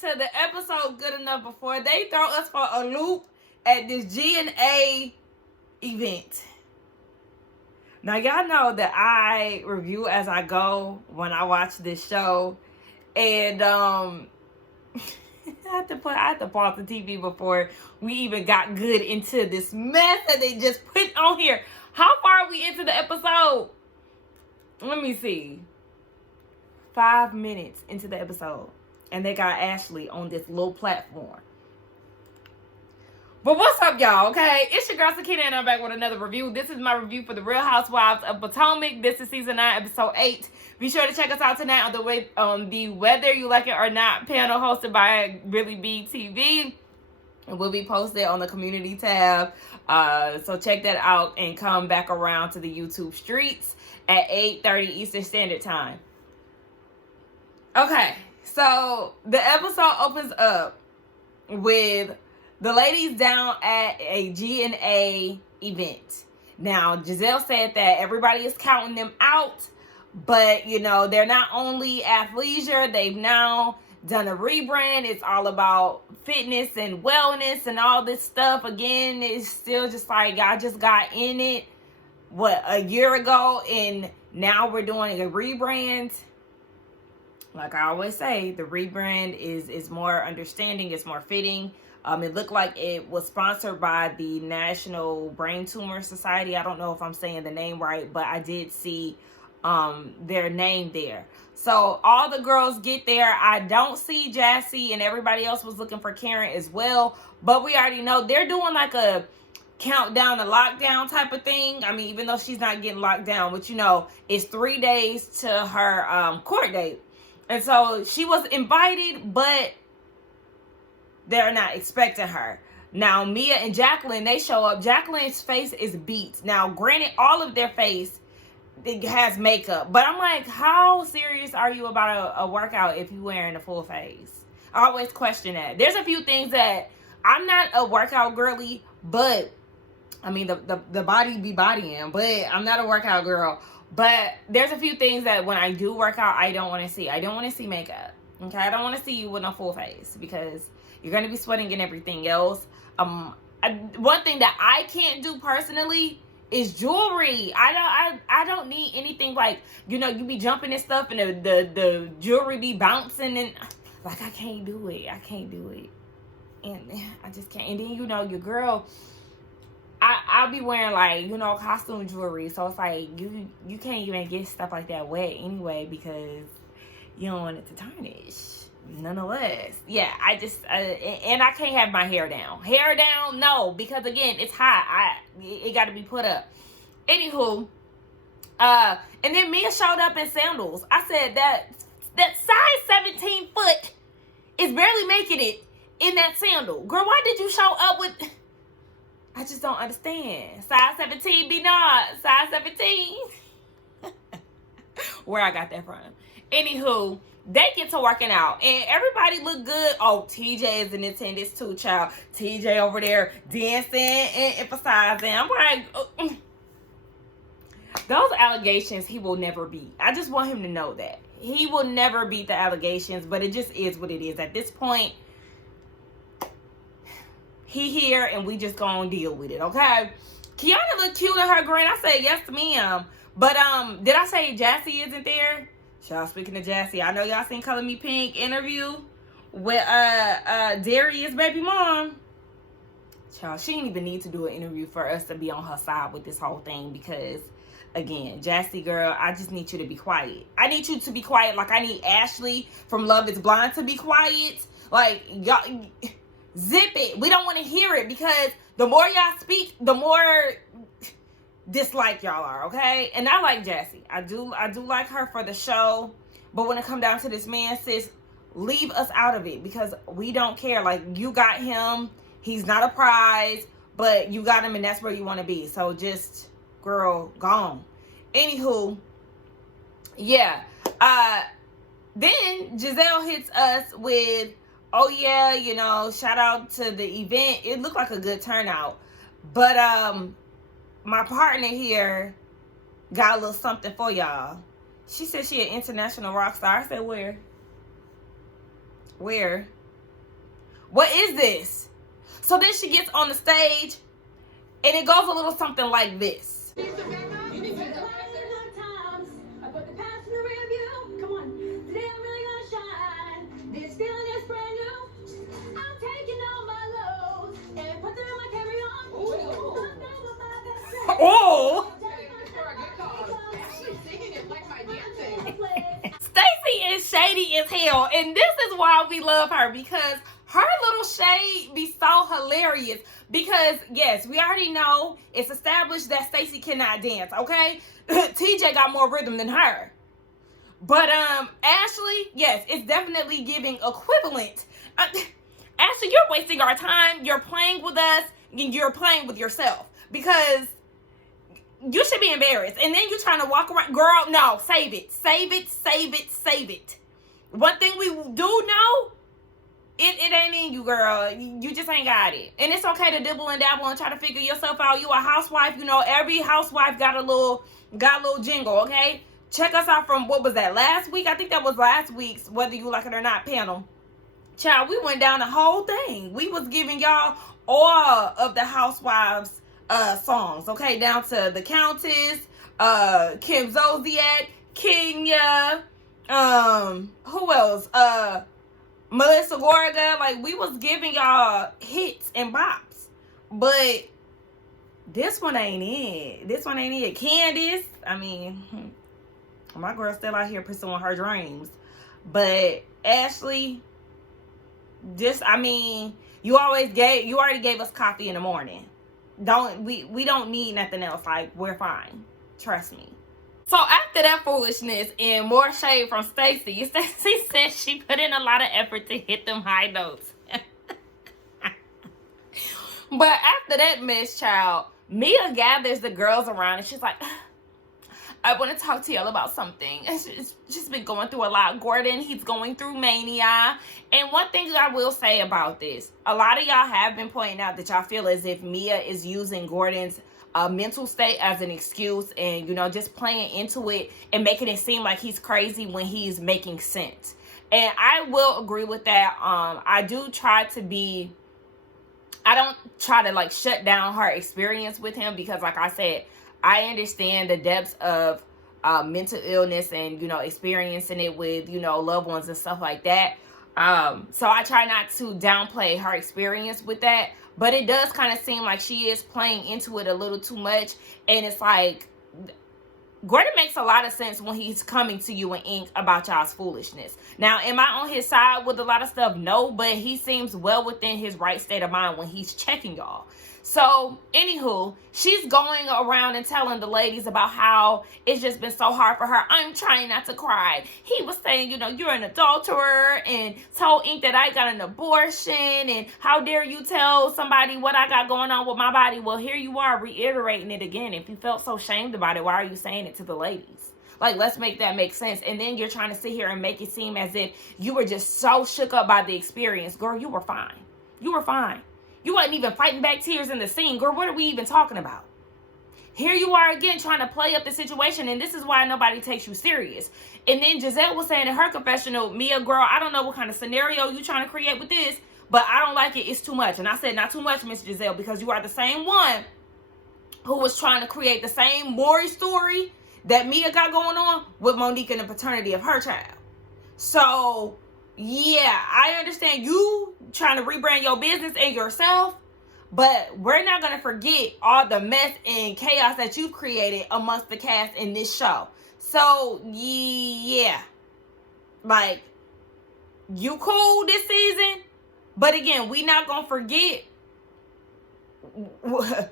to the episode good enough before they throw us for a loop at this G&A event. Now, y'all know that I review as I go when I watch this show. And, I had to pause the TV before we even got good into this mess that they just put on here. How far are we into the episode? Let me see. 5 minutes into the episode. And they got Ashley on this little platform. But what's up, y'all, okay? It's your girl, Sakina, and I'm back with another review. This is my review for The Real Housewives of Potomac. This is Season 9, Episode 8. Be sure to check us out tonight on the Whether You Like It or Not panel hosted by Really B TV. It will be posted on the community tab. So check that out and come back around to the YouTube streets at 8:30 Eastern Standard Time. Okay, so the episode opens up with the ladies down at a G&A event. Now, Giselle said that everybody is counting them out, but, you know, they're not only athleisure, they've now done a rebrand. It's all about fitness and wellness and all this stuff. Again, it's still just like, I just got in it, a year ago, and now we're doing a rebrand. Like I always say, the rebrand is more understanding, it's more fitting. It looked like it was sponsored by the National Brain Tumor Society. I don't know if I'm saying the name right, but I did see their name there. So all the girls get there. I don't see Jassy, and everybody else was looking for Karen as well. But we already know they're doing like a countdown to lockdown type of thing. I mean, even though she's not getting locked down, but you know, it's 3 days to her court date. And so she was invited, but they're not expecting her. Now, Mia and Jacqueline, they show up. Jacqueline's face is beat. Now, granted, all of their face, it has makeup. But I'm like, how serious are you about a workout if you're wearing a full face? I always question that. There's a few things that, I'm not a workout girly, but, I mean, the body be bodying, but I'm not a workout girl. But there's a few things that when I do work out, I don't want to see. I don't want to see makeup. Okay? I don't want to see you with a full face because you're going to be sweating and everything else. One thing that I can't do personally is jewelry. I don't need anything like, you know, you be jumping and stuff and the jewelry be bouncing and like, I can't do it. I can't do it. And I just can't. And then, you know, your girl, I'll be wearing like, you know, costume jewelry. So it's like, you can't even get stuff like that wet anyway because you don't want it to tarnish. Nonetheless, yeah, I just and I can't have my hair down. Hair down, no, because again, it's hot. It got to be put up. Anywho, and then Mia showed up in sandals. I said that size 17 foot is barely making it in that sandal. Girl, why did you show up with? I just don't understand. Size 17 be not size 17. Where I got that from. Anywho, they get to working out and everybody look good. Oh, TJ is in attendance too, child. TJ over there dancing and emphasizing. I'm like, those allegations he will never beat. I just want him to know that. He will never beat the allegations, but it just is what it is. At this point, he here and we just gonna deal with it, okay? Kiana look cute in her green. I said yes, ma'am. But did I say Jassy isn't there? Y'all, speaking of Jassy, I know y'all seen Color Me Pink interview with Darius' baby mom. Child, she didn't even need to do an interview for us to be on her side with this whole thing because, again, Jassy girl, I just need you to be quiet. I need you to be quiet like I need Ashley from Love is Blind to be quiet. Like, y'all, zip it. We don't want to hear it because the more y'all speak, the more dislike y'all are, okay? And I like Jassy. I do like her for the show. But when it come down to this man, sis, leave us out of it because we don't care. Like, you got him. He's not a prize, but you got him and that's where you want to be. So just, girl, gone. Anywho, yeah. Then Giselle hits us with, oh yeah, you know, shout out to the event. It looked like a good turnout. But my partner here got a little something for y'all. She said she an international rock star. I said, where? Where? What is this? So then she gets on the stage, and it goes a little something like this. Oh! Stacey is shady as hell, and this is why we love her, because her little shade be so hilarious. Because yes, we already know it's established that Stacey cannot dance. Okay, TJ got more rhythm than her, but Ashley, yes, it's definitely giving equivalent. Ashley, you're wasting our time. You're playing with us, and you're playing with yourself, because you should be embarrassed. And then you're trying to walk around. Girl, no, save it. Save it, save it, save it. One thing we do know, it ain't in you, girl. You just ain't got it. And it's okay to dibble and dabble and try to figure yourself out. You a housewife. You know, every housewife got a little jingle, okay? Check us out from, what was that, last week? I think that was last week's Whether You Like It or Not panel. Child, we went down the whole thing. We was giving y'all all of the housewives songs, okay, down to the Countess, Kim Zolciak, Kenya, who else? Melissa Gorga. Like, we was giving y'all hits and bops, but this one ain't it. This one ain't it. Candace, I mean, my girl's still out here pursuing her dreams, but Ashley, just, I mean, you already gave us coffee in the morning. We don't need nothing else. Like, we're fine. Trust me. So after that foolishness and more shade from Stacey said she put in a lot of effort to hit them high notes. But after that mess, child, Mia gathers the girls around and she's like, I want to talk to y'all about something. It's just been going through a lot. Gordon, he's going through mania. And one thing I will say about this, a lot of y'all have been pointing out that y'all feel as if Mia is using Gordon's mental state as an excuse and, you know, just playing into it and making it seem like he's crazy when he's making sense. And I will agree with that. I don't try to like shut down her experience with him, because like I said, I understand the depths of mental illness and, you know, experiencing it with, you know, loved ones and stuff like that. So I try not to downplay her experience with that. But it does kind of seem like she is playing into it a little too much. And it's like, Gordon makes a lot of sense when he's coming to you in ink about y'all's foolishness. Now, am I on his side with a lot of stuff? No, but he seems well within his right state of mind when he's checking y'all. So, anywho, she's going around and telling the ladies about how it's just been so hard for her. I'm trying not to cry. He was saying, you know, you're an adulterer, and told Ink that I got an abortion, and how dare you tell somebody what I got going on with my body. Well, here you are reiterating it again. If you felt so shamed about it, why are you saying it to the ladies? Like, let's make that make sense. And then you're trying to sit here and make it seem as if you were just so shook up by the experience. Girl, you were fine. You were fine. You wasn't even fighting back tears in the scene. Girl, what are we even talking about? Here you are again trying to play up the situation, and this is why nobody takes you serious. And then Giselle was saying in her confessional, Mia, girl, I don't know what kind of scenario you trying to create with this, but I don't like it. It's too much. And I said, not too much, Miss Giselle, because you are the same one who was trying to create the same Maury story that Mia got going on with Monique and the paternity of her child. So, yeah, I understand you trying to rebrand your business and yourself, but we're not going to forget all the mess and chaos that you've created amongst the cast in this show. So, yeah, like, you cool this season, but again, we not going to forget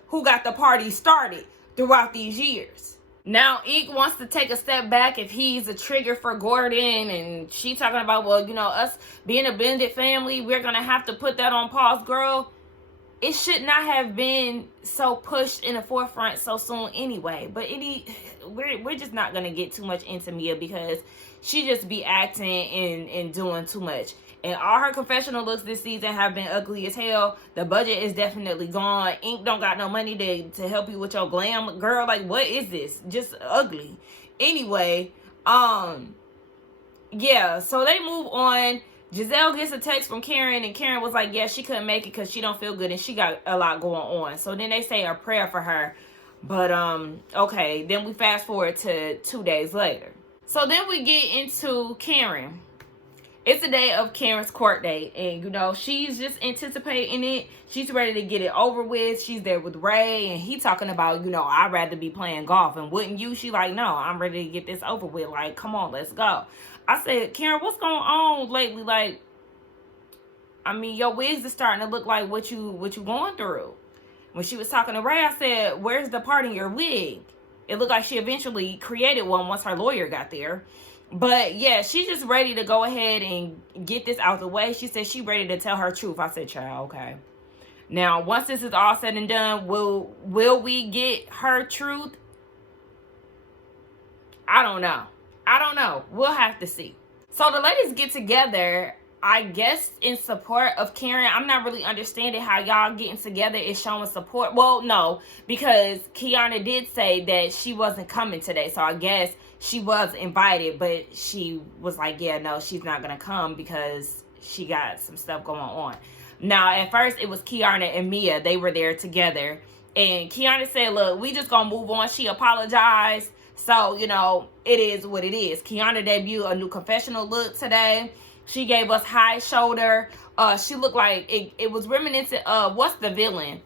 who got the party started throughout these years. Now, Ink wants to take a step back if he's a trigger for Gordon, and she talking about, well, you know, us being a blended family, we're going to have to put that on pause. Girl, it should not have been so pushed in the forefront so soon anyway. But we're just not going to get too much into Mia, because she just be acting and doing too much. And all her confessional looks this season have been ugly as hell. The budget is definitely gone. Ink don't got no money to help you with your glam. Girl, like, what is this? Just ugly. Anyway, yeah, so they move on. Giselle gets a text from Karen, and Karen was like, yeah, she couldn't make it because she don't feel good and she got a lot going on. So then they say a prayer for her. But, okay, then we fast forward to 2 days later. So then we get into Karen. It's the day of Karen's court date, and, you know, she's just anticipating it. She's ready to get it over with. She's there with Ray, and he talking about, you know, I'd rather be playing golf, and wouldn't you? She like, no, I'm ready to get this over with. Like, come on, let's go. I said, Karen, what's going on lately? Like, I mean, your wigs is starting to look like what you going through. When she was talking to Ray, I said, where's the part in your wig? It looked like she eventually created one once her lawyer got there. But, yeah, she's just ready to go ahead and get this out the way. She said she ready to tell her truth. I said, child, okay. Now, once this is all said and done, will we get her truth? I don't know. We'll have to see. So the ladies get together, I guess, in support of Karen. I'm not really understanding how y'all getting together is showing support. Well, no, because Kiana did say that she wasn't coming today. So I guess she was invited, but she was like, yeah, no, she's not going to come because she got some stuff going on. Now, at first, it was Kiana and Mia. They were there together. And Kiana said, look, we just going to move on. She apologized. So, you know, it is what it is. Kiana debuted a new confessional look today. She gave us high shoulder. She looked like it was reminiscent of what's the villain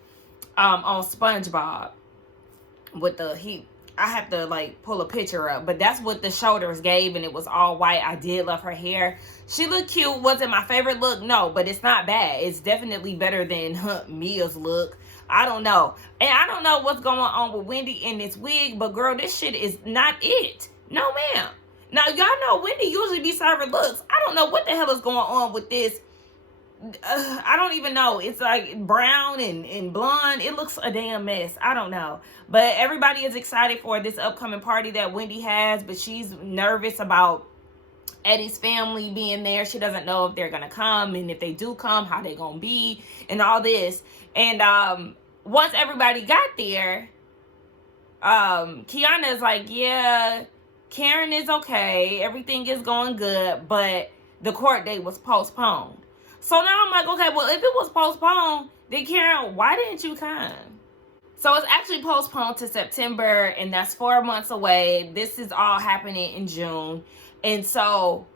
on SpongeBob with the heat. I have to like pull a picture up, but that's what the shoulders gave, and it was all white. I did love her hair. She looked cute. Was it my favorite look? No, but it's not bad. It's definitely better than Mia's look. I don't know. And I don't know what's going on with Wendy in this wig, but girl, this shit is not it. No, ma'am. Now, y'all know Wendy usually be serving looks. I don't know what the hell is going on with this. I don't even know. It's like brown and blonde. It looks a damn mess. I don't know. But everybody is excited for this upcoming party that Wendy has, but she's nervous about Eddie's family being there. She doesn't know if they're going to come, and if they do come, how they going to be, and all this. And once everybody got there, Kiana is like, yeah, Karen is okay. Everything is going good, but the court date was postponed. So now I'm like, okay, well, if it was postponed, then Karen, why didn't you come? So it's actually postponed to September, and that's 4 months away. This is all happening in June. And so,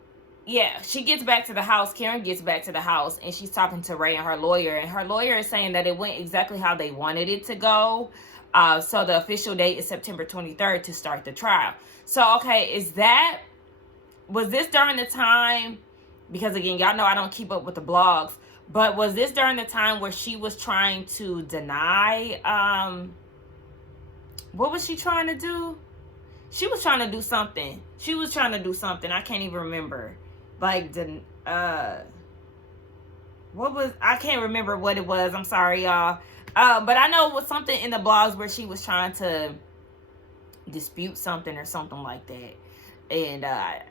yeah, she gets back to the house. Karen gets back to the house, and she's talking to Ray and her lawyer. And her lawyer is saying that it went exactly how they wanted it to go. So the official date is September 23rd to start the trial. So, okay, was this during the time, because again, y'all know I don't keep up with the blogs, but was this during the time where she was trying to deny, what was she trying to do? She was trying to do something. I can't even remember. Like, I can't remember what it was. I'm sorry, y'all. But I know it was something in the blogs where she was trying to dispute something or something like that. And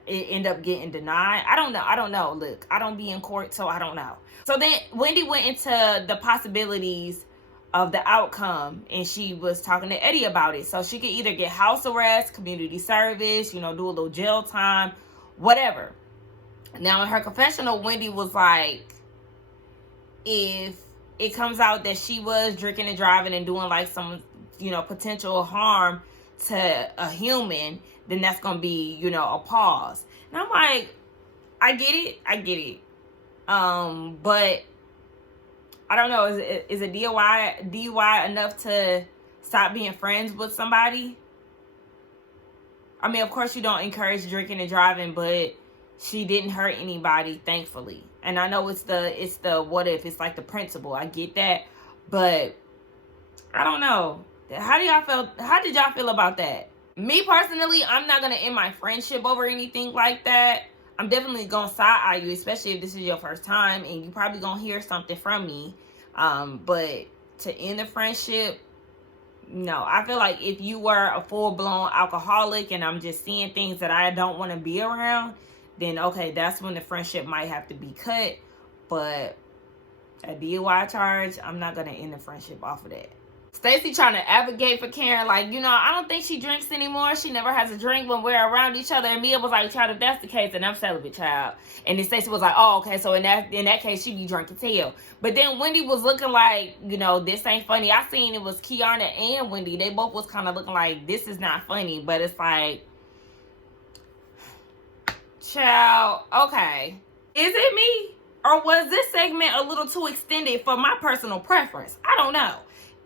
it ended up getting denied. I don't know. Look, I don't be in court, so I don't know. So then Wendy went into the possibilities of the outcome, and she was talking to Eddie about it. So she could either get house arrest, community service, do a little jail time, whatever. Now in her confessional, Wendy was like, if it comes out that she was drinking and driving and doing like some, potential harm to a human, then that's going to be, a pause. And I'm like, I get it. But I don't know. Is a DUI enough to stop being friends with somebody? I mean, of course you don't encourage drinking and driving, but she didn't hurt anybody, thankfully. And I know it's the what if, it's like the principle. I get that, but I don't know. How did y'all feel about that? Me personally, I'm not gonna end my friendship over anything like that. I'm definitely gonna side-eye you, especially if this is your first time and you probably gonna hear something from me. But to end the friendship, no. I feel like if you were a full-blown alcoholic and I'm just seeing things that I don't want to be around, then okay, that's when the friendship might have to be cut. But a DUI charge, I'm not gonna end the friendship off of that. Stacey trying to advocate for Karen, like, I don't think she drinks anymore. She never has a drink when we're around each other. And Mia was like, child, if that's the case, then I'm celibate, child. And then Stacey was like, oh, okay, so in that case, she be drunk as hell. But then Wendy was looking like, this ain't funny. I seen it was Kiana and Wendy. They both was kind of looking like, this is not funny. But it's like, child, okay. Is it me? Or was this segment a little too extended for my personal preference? I don't know.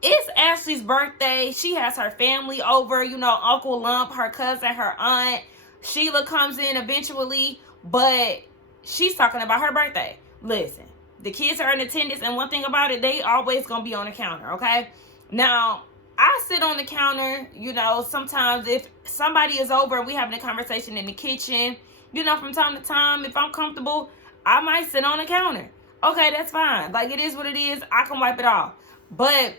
It's Ashley's birthday. She has her family over, Uncle Lump, her cousin, her aunt. Sheila comes in eventually, but she's talking about her birthday. Listen, the kids are in attendance, and one thing about it, they always gonna be on the counter, okay? Now, I sit on the counter, sometimes if somebody is over and we having a conversation in the kitchen, from time to time, if I'm comfortable, I might sit on the counter. Okay, that's fine. Like, it is what it is. I can wipe it off. But,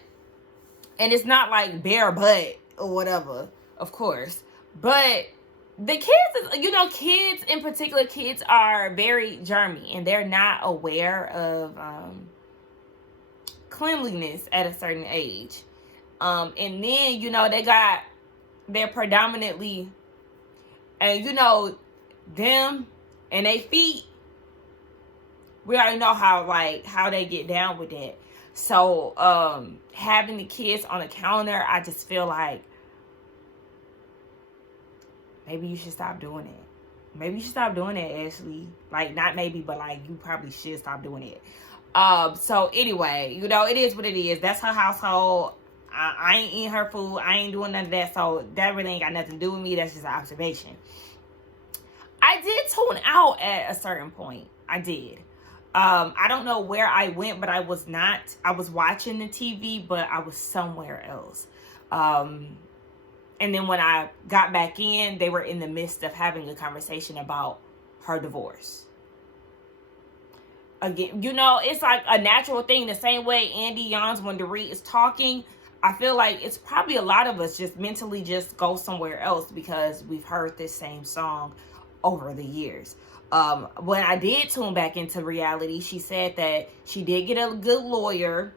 and it's not like bare butt or whatever, of course. But the kids, kids in particular, kids are very germy. And they're not aware of cleanliness at a certain age. And then, they're predominantly, and them and they feet, we already know how they get down with that. So having the kids on the counter, I just feel like maybe you should stop doing it. Maybe you should stop doing it, Ashley. Like, not maybe, but like you probably should stop doing it. So anyway, it is what it is. That's her household. I ain't eating her food. I ain't doing none of that. So that really ain't got nothing to do with me. That's just an observation. I did tune out at a certain point. I did. I don't know where I went, but I was watching the TV, but I was somewhere else. And then when I got back in, they were in the midst of having a conversation about her divorce. Again, it's like a natural thing. The same way Andy yawns when Dorit is talking. I feel like it's probably a lot of us just mentally just go somewhere else because we've heard this same song over the years. When I did tune back into reality, she said that she did get a good lawyer,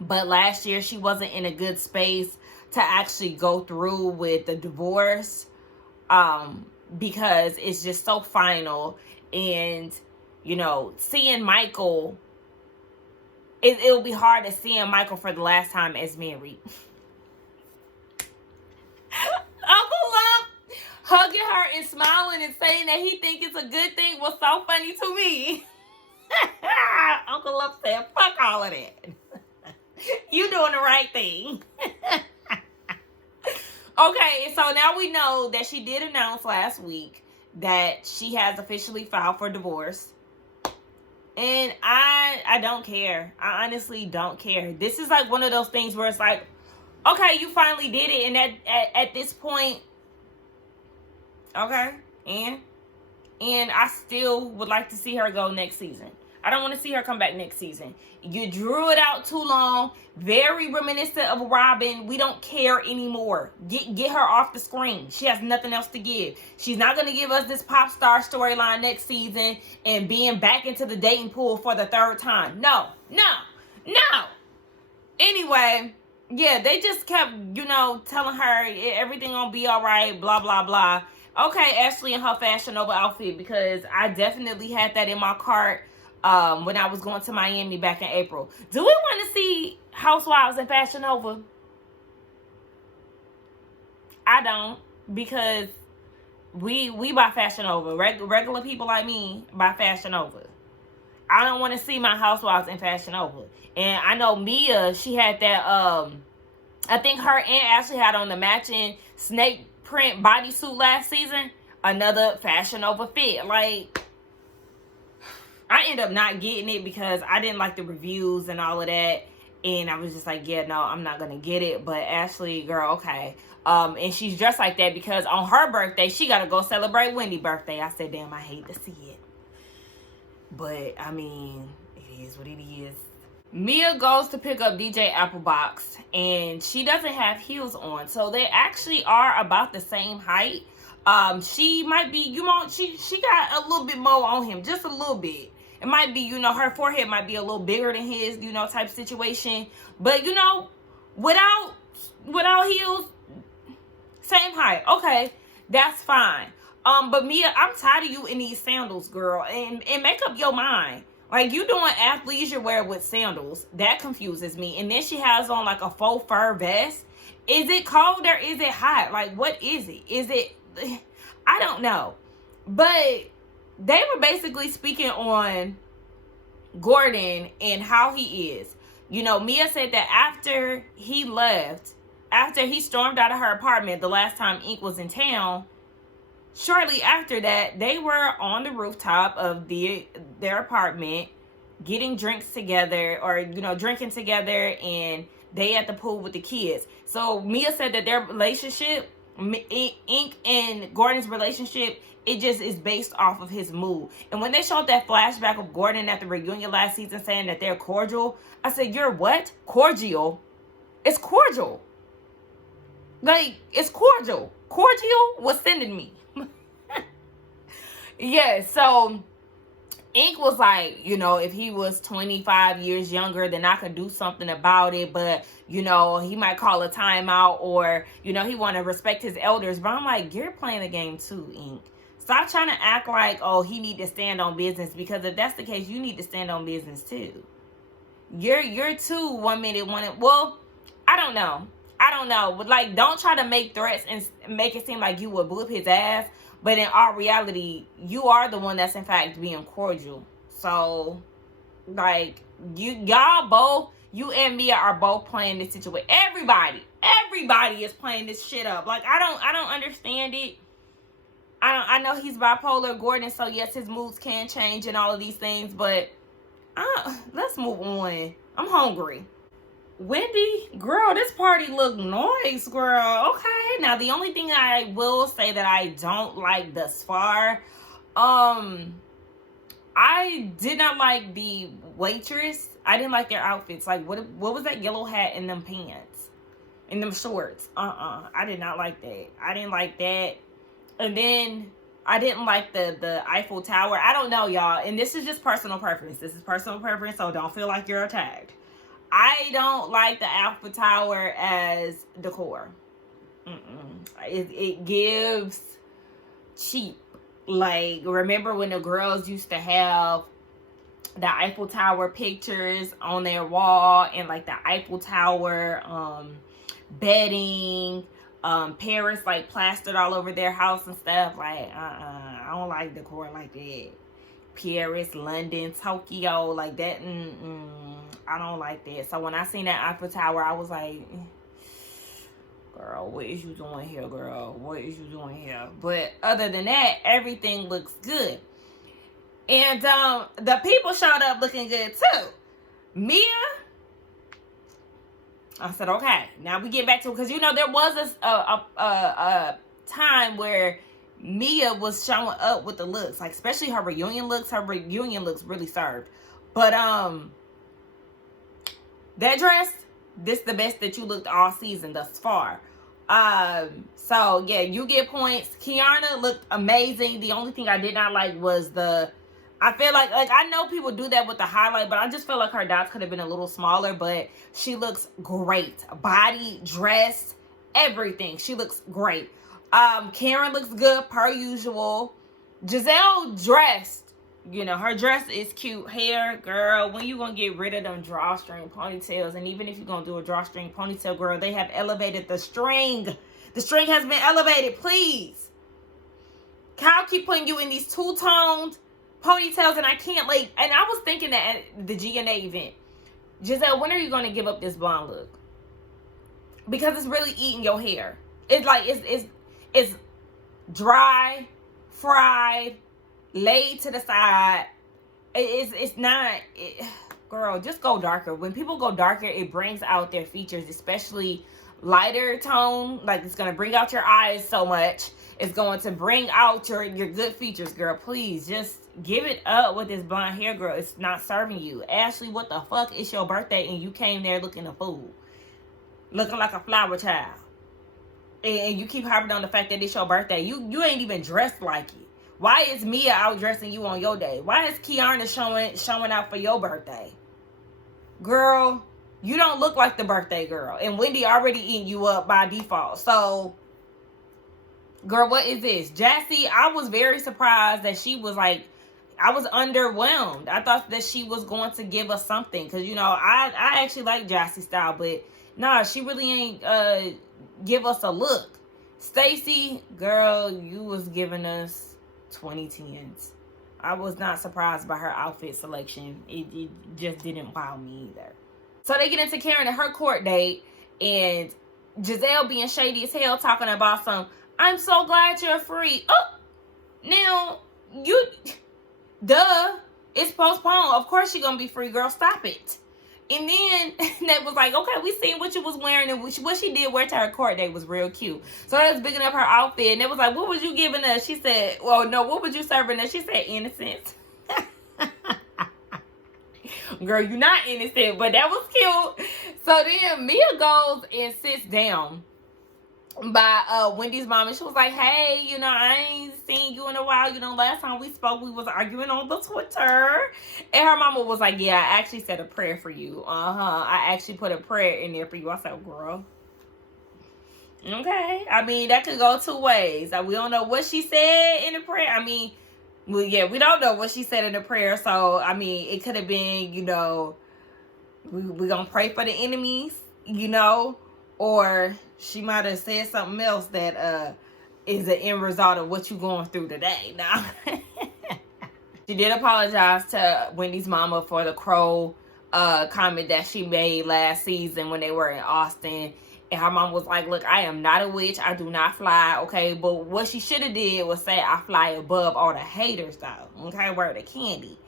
but last year she wasn't in a good space to actually go through with the divorce, because it's just so final. And seeing Michael, it'll be hard to see Michael for the last time as married. Uncle Lump hugging her and smiling and saying that he think it's a good thing was so funny to me. Uncle Lump said, fuck all of that. You doing the right thing. Okay, so now we know that she did announce last week that she has officially filed for divorce. And I don't care. I honestly don't care. This is like one of those things where it's like, okay, you finally did it. And at this point, okay, and I still would like to see her go next season. I don't want to see her come back next season. You drew it out too long. Very reminiscent of Robin. We don't care anymore. Get her off the screen. She has nothing else to give. She's not going to give us this pop star storyline next season and being back into the dating pool for the third time. No. Anyway, yeah, they just kept, telling her everything gonna be all right, blah, blah, blah. Okay, Ashley in her Fashion Nova outfit, because I definitely had that in my cart when I was going to Miami back in April. Do we want to see Housewives in Fashion Nova? I don't, because we buy Fashion Nova. Regular people like me buy Fashion Nova. I don't want to see my Housewives in Fashion Nova. And I know Mia, she had that, I think her and Ashley had on the matching snake print bodysuit last season. Another Fashion Nova fit. Like, I ended up not getting it because I didn't like the reviews and all of that. And I was just like, yeah, no, I'm not going to get it. But Ashley, girl, okay. And she's dressed like that because on her birthday, she got to go celebrate Wendy's birthday. I said, damn, I hate to see it. But, I mean, it is what it is. Mia goes to pick up DJ Applebox, and she doesn't have heels on. So they actually are about the same height. She might be, she got a little bit more on him, just a little bit. It might be, her forehead might be a little bigger than his, type situation. But, without heels, same height. Okay, that's fine. But Mia, I'm tired of you in these sandals, girl. And make up your mind. Like, you doing athleisure wear with sandals. That confuses me. And then she has on like a faux fur vest. Is it cold or is it hot? Like, what is it? Is it... I don't know. But they were basically speaking on Gordon and how he is. You know, Mia said that after he left, after he stormed out of her apartment the last time Ink was in town, shortly after that, they were on the rooftop of their apartment getting drinks together, or, you know, drinking together, and they at the pool with the kids. So Mia said that their relationship, Ink and Gordon's relationship, it just is based off of his mood. And when they showed that flashback of Gordon at the reunion last season saying that they're cordial, I said, you're what? Cordial? It's cordial. Like, it's cordial. Cordial was sending me. Yeah, so Ink was like, you know, if he was 25 years younger, then I could do something about it. But, you know, he might call a timeout, or, you know, he want to respect his elders. But I'm like, you're playing the game too, Ink. Stop trying to act like, oh, he need to stand on business, because if that's the case, you need to stand on business too. You're too 1 minute, well, I don't know. But like, don't try to make threats and make it seem like you would whoop his ass. But in all reality, you are the one that's in fact being cordial. So, like, y'all both, you and Mia are both playing this situation. Everybody is playing this shit up. Like, I don't understand it. I know he's bipolar, Gordon, so yes, his moods can change and all of these things, but let's move on. I'm hungry. Wendy, girl, this party look nice, girl. Okay, now the only thing I will say that I don't like thus far, I did not like the waitress. I didn't like their outfits. Like, what was that yellow hat and them pants and them shorts? I did not like that. I didn't like that. And then I didn't like the Eiffel Tower. I don't know, y'all. And this is just personal preference. So don't feel like you're attacked. I don't like the Eiffel Tower as decor. It gives cheap. Like, remember when the girls used to have the Eiffel Tower pictures on their wall, and like the Eiffel Tower bedding, Paris like plastered all over their house and stuff. Like, I don't like decor like that. Paris, London, Tokyo, like that. I don't like that. So when I seen that Eiffel Tower, I was like, girl, what is you doing here, girl? What is you doing here? But other than that, everything looks good. And the people showed up looking good too. Mia, I said, okay, now we get back to it, because you know there was a time where Mia was showing up with the looks, like especially her reunion looks. Her reunion looks really served. But that dress, this the best that you looked all season thus far. So yeah, you get points. Kiana looked amazing. The only thing I did not like was I feel like I know people do that with the highlight, but I just feel like her dots could have been a little smaller. But she looks great. Body, dress, everything. She looks great. Karen looks good per usual. Giselle dressed. You know, her dress is cute. Hair, girl, when you gonna get rid of them drawstring ponytails? And even if you're gonna do a drawstring ponytail, girl, they have elevated the string. The string has been elevated, please. Kyle keep putting you in these two-toned ponytails, and I can't, like, and I was thinking that at the GNA event, Giselle, when are you gonna give up this blonde look? Because it's really eating your hair. It's like, it's dry, fried, laid to the side. It's not, girl, just go darker. When people go darker, it brings out their features, especially lighter tone. Like, it's going to bring out your eyes so much. It's going to bring out your good features, girl. Please, just give it up with this blonde hair, girl. It's not serving you. Ashley, what the fuck? It's your birthday, and you came there looking a fool. Looking like a flower child. And you keep harping on the fact that it's your birthday. You ain't even dressed like it. Why is Mia out dressing you on your day? Why is Kiana showing out for your birthday? Girl, You don't look like the birthday girl. And Wendy already eating you up by default. So, girl, what is this? Jassy, I was very surprised that she was like, I was underwhelmed. I thought that she was going to give us something. Because, you know, I actually like Jassy style. But, nah, she really ain't give us a look. Stacey, girl, you was giving us 2010s. I was not surprised by her outfit selection. It just didn't wow me either. So they get into Karen and her court date, and Giselle being shady as hell, talking about some, I'm so glad you're free. Oh, now, duh, it's postponed. Of course you're going to be free, girl. Stop it. And then they was like, okay, we seen what you was wearing, and what she did wear to her court date was real cute. So they was bigging up her outfit, and they was like, what was you giving us? She said, well, no, what was you serving us? She said, innocence. Girl, you're not innocent, but that was cute. So then Mia goes and sits down by Wendy's mom, and she was like, hey, you know, I ain't seen you in a while. You know, last time we spoke, we was arguing on the Twitter. And her mama was like, yeah, I actually said a prayer for you. I actually put a prayer in there for you. I said, girl. Okay. I mean, that could go two ways. We don't know what she said in the prayer. I mean, well, yeah, we don't know what she said in the prayer. So, I mean, it could have been, you know, we're going to pray for the enemies, you know, or she might have said something else that is the end result of what you're going through today. Now, she did apologize to Wendy's mama for the crow comment that she made last season when they were in Austin. And her mom was like, look, I am not a witch. I do not fly, okay? But what she should have did was say, I fly above all the haters, though. Okay, word of candy.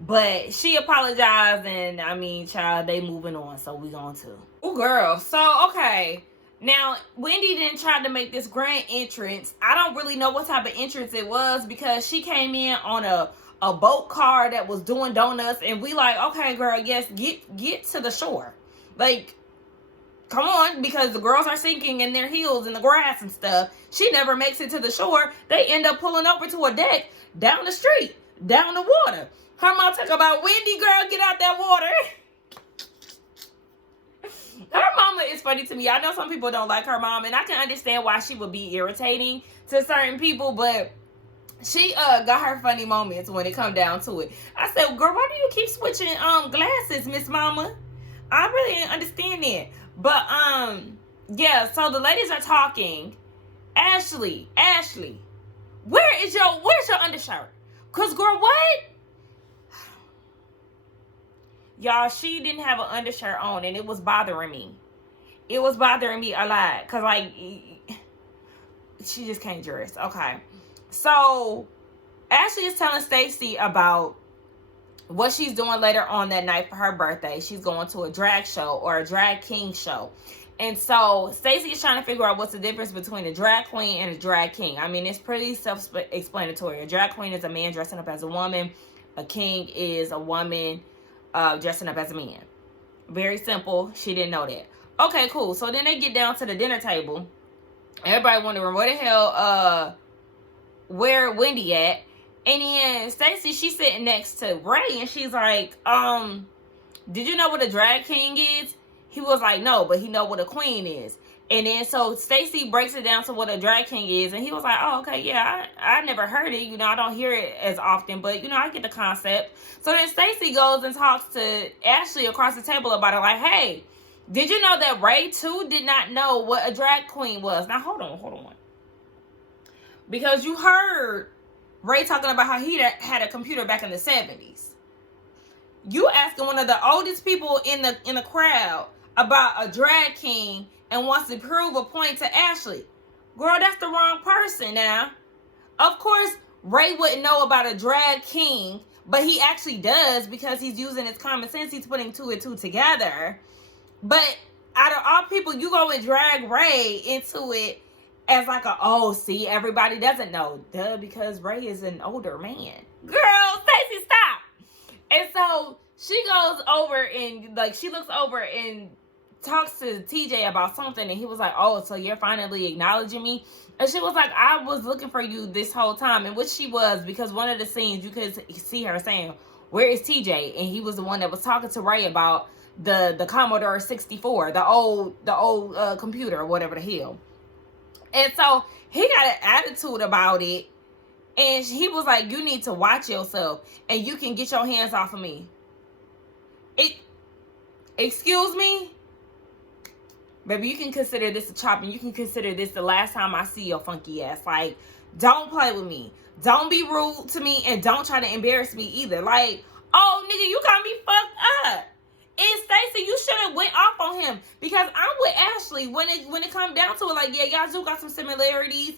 But she apologized, and, I mean, child, they moving on, so we going to. Oh, girl. So, okay. Now, Wendy didn't try to make this grand entrance. I don't really know what type of entrance it was, because she came in on a boat car that was doing donuts, and we like, okay, girl, yes, get to the shore. Like, come on, because the girls are sinking in their heels in the grass and stuff. She never makes it to the shore. They end up pulling over to a deck down the street, down the water. Her mom talk about, Wendy, girl, get out that water. Her mama is funny to me. I know some people don't like her mom, and I can understand why she would be irritating to certain people, but she got her funny moments when it come down to it. I said, girl, why do you keep switching glasses, Miss Mama? I really didn't understand that. But yeah, so the ladies are talking. Ashley, where's your undershirt? Cause girl, what? Y'all, she didn't have an undershirt on, and it was bothering me. It was bothering me a lot. Cause like, she just can't dress. Okay. So Ashley is telling Stacey about what she's doing later on that night for her birthday. She's going to a drag show, or a drag king show. And so Stacey is trying to figure out what's the difference between a drag queen and a drag king. I mean, it's pretty self-explanatory. A drag queen is a man dressing up as a woman. A king is a woman dressing up as a man. Very simple. She didn't know that. Okay, cool. So then they get down to the dinner table. Everybody wondering where the hell where Wendy at. And then Stacey, she's sitting next to Ray, and she's like, did you know what a drag king is? He was like, no, but he know what a queen is. And then so Stacey breaks it down to what a drag king is, and he was like, oh, okay, yeah, I never heard it. You know, I don't hear it as often, but, you know, I get the concept. So then Stacey goes and talks to Ashley across the table about it, like, hey, did you know that Ray, too, did not know what a drag queen was? Now, hold on. Because you heard Ray talking about how he had a computer back in the 70s. You asking one of the oldest people in the crowd about a drag king and wants to prove a point to Ashley. Girl, that's the wrong person now. Of course, Ray wouldn't know about a drag king, but he actually does because he's using his common sense. He's putting two and two together. But out of all people, you go and drag Ray into it as like see, everybody doesn't know. Duh, because Ray is an older man. Girl, Stacey, stop. And so she goes over and she looks over and talks to TJ about something, and he was like, oh, so you're finally acknowledging me? And she was like, I was looking for you this whole time. And which she was, because one of the scenes you could see her saying, where is TJ? And he was the one that was talking to Ray about the Commodore 64, the old computer or whatever the hell. And so he got an attitude about it, and he was like, you need to watch yourself, and you can get your hands off of me. Excuse me? Baby, you can consider this a chop, and you can consider this the last time I see your funky ass. Like, don't play with me. Don't be rude to me, and don't try to embarrass me either. Like, oh, nigga, you got me fucked up. And Stacey, you should have went off on him, because I'm with Ashley when it comes down to it. Like, yeah, y'all do got some similarities,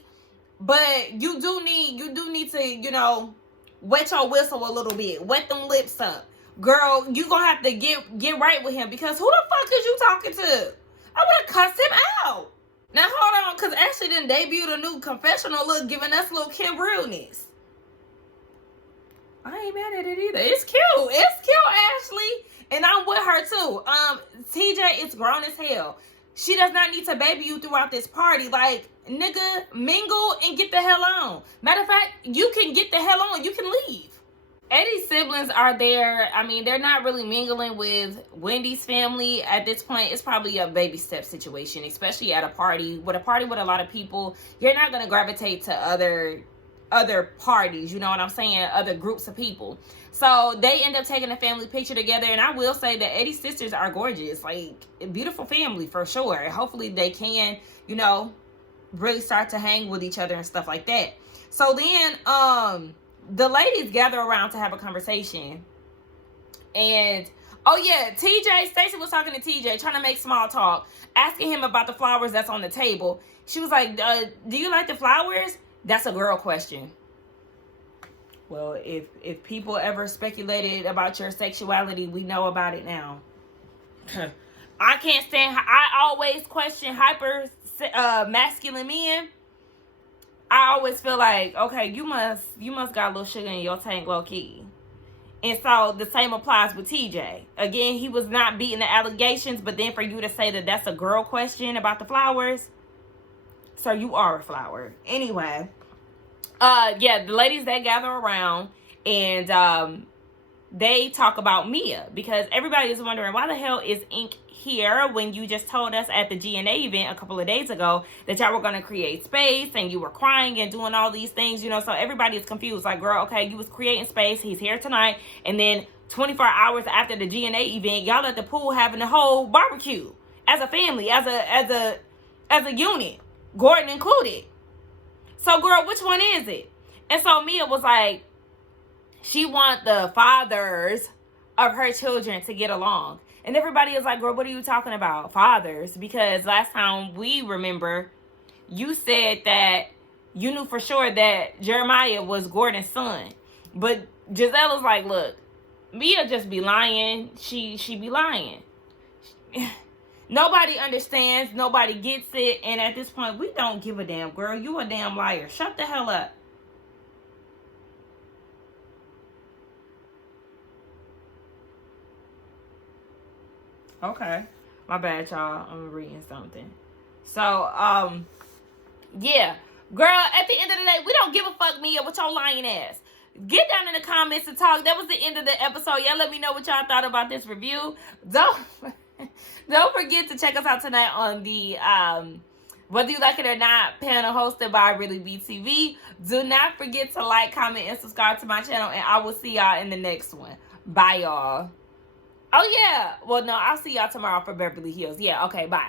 but you do need to, you know, wet your whistle a little bit, wet them lips up, girl. You gonna have to get right with him, because who the fuck is you talking to? I would have cussed him out. Now hold on, because Ashley done debuted a new confessional look, giving us little Kim realness. I ain't mad at it either. It's cute. It's cute, Ashley. And I'm with her too. TJ is grown as hell. She does not need to baby you throughout this party. Like, nigga, mingle and get the hell on. Matter of fact, you can get the hell on. You can leave. Eddie's siblings are there. I mean, they're not really mingling with Wendy's family at this point. It's probably a baby step situation, especially at a party. With a party with a lot of people, you're not going to gravitate to other parties, you know what I'm saying? Other groups of people. So they end up taking a family picture together, and I will say that Eddie's sisters are gorgeous. Like, a beautiful family for sure. Hopefully they can, you know, really start to hang with each other and stuff like that. So then, the ladies gather around to have a conversation. And, oh yeah, Stacey was talking to TJ, trying to make small talk, asking him about the flowers that's on the table. She was like, do you like the flowers? That's a girl question. Well, if people ever speculated about your sexuality, we know about it now. I can't stand, I always question hyper masculine men. I always feel like, okay, you must got a little sugar in your tank, low key. And so the same applies with TJ. Again, he was not beating the allegations, but then for you to say that that's a girl question about the flowers, so you are a flower. Anyway, yeah, the ladies, they gather around, and they talk about Mia, because everybody is wondering, why the hell is Ink here when you just told us at the GNA event a couple of days ago that y'all were going to create space, and you were crying and doing all these things, you know? So everybody is confused. Like, girl, okay, you was creating space. He's here tonight. And then 24 hours after the GNA event, y'all at the pool having a whole barbecue as a family, as a unit, Gordon included. So, girl, which one is it? And so Mia was like, she want the fathers of her children to get along. And everybody is like, girl, what are you talking about? Fathers? Because last time we remember, you said that you knew for sure that Jeremiah was Gordon's son. But Giselle is like, look, Mia just be lying. She be lying. Nobody understands. Nobody gets it. And at this point, we don't give a damn, girl. You a damn liar. Shut the hell up. Okay. My bad, y'all. I'm reading something. So, yeah. Girl, at the end of the day, we don't give a fuck, Mia, with your lying ass. Get down in the comments and talk. That was the end of the episode. Y'all let me know what y'all thought about this review. Don't forget to check us out tonight on the Whether You Like It or Not panel hosted by Really BTV. Do not forget to like, comment, and subscribe to my channel, and I will see y'all in the next one. Bye, y'all. Oh, yeah. Well, no, I'll see y'all tomorrow for Beverly Hills. Yeah, okay, bye.